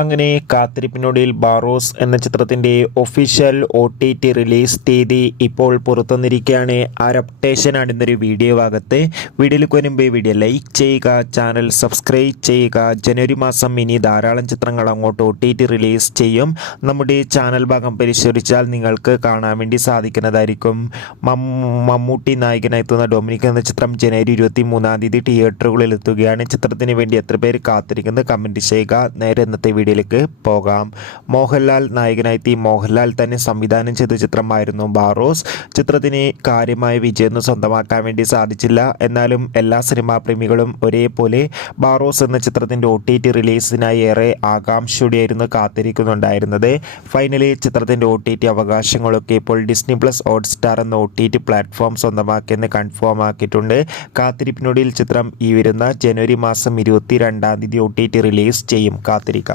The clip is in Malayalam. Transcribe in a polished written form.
അങ്ങനെ കാത്തിരിപ്പിനൊടുവിൽ ബാറോസ് എന്ന ചിത്രത്തിൻ്റെ ഒഫീഷ്യൽ OTT റിലീസ് തീയതി ഇപ്പോൾ പുറത്തുവന്നിരിക്കുകയാണ്. ആ ഒരു അപ്ഡേഷനാണ് ഇന്നൊരു വീഡിയോ ഭാഗത്ത്. വീഡിയോയിലേക്ക് വരുമ്പോൾ വീഡിയോ ലൈക്ക് ചെയ്യുക, ചാനൽ സബ്സ്ക്രൈബ് ചെയ്യുക. ജനുവരി മാസം ഇനി ധാരാളം ചിത്രങ്ങൾ അങ്ങോട്ട് OTT റിലീസ് ചെയ്യും. നമ്മുടെ ചാനൽ ഭാഗം പരിശോധിച്ചാൽ നിങ്ങൾക്ക് കാണാൻ വേണ്ടി സാധിക്കുന്നതായിരിക്കും. മമ്മൂട്ടി നായകനെത്തുന്ന ഡൊമിനിക് എന്ന ചിത്രം ജനുവരി 23-ാം തീയതി തിയേറ്ററുകളിൽ എത്തുകയാണ്. ചിത്രത്തിന് വേണ്ടി എത്ര പേര് കാത്തിരിക്കുന്നത് കമൻറ്റ് ചെയ്യുക. നേരെ ഇന്നത്തെ വീഡിയോയിലേക്ക് പോകാം. മോഹൻലാൽ നായകനായി മോഹൻലാൽ തന്നെ സംവിധാനം ചെയ്ത ചിത്രമായിരുന്നു ബാറോസ്. ചിത്രത്തിന് കാര്യമായ വിജയം സ്വന്തമാക്കാൻ വേണ്ടി സാധിച്ചില്ല. എന്നാലും എല്ലാ സിനിമാ പ്രേമികളും ഒരേപോലെ ബാറോസ് എന്ന ചിത്രത്തിൻ്റെ OTT റിലീസിനായി ഏറെ ആകാംക്ഷയോടെയായിരുന്നു കാത്തിരിക്കുന്നുണ്ടായിരുന്നത്. ഫൈനലി ചിത്രത്തിൻ്റെ OTT അവകാശങ്ങളൊക്കെ ഇപ്പോൾ ഡിസ്നി പ്ലസ് ഹോട്ട്സ്റ്റാർ എന്ന OTT പ്ലാറ്റ്ഫോം സ്വന്തമാക്കിയെന്ന് കൺഫേം ആക്കിയിട്ടുണ്ട്. കാത്തിരിപ്പിനൊടുവിൽ ചിത്രം ഈ വരുന്ന ജനുവരി മാസം 22-ാം തീയതി OTT റിലീസ് ചെയ്യും. കാത്തിരിക്കാം.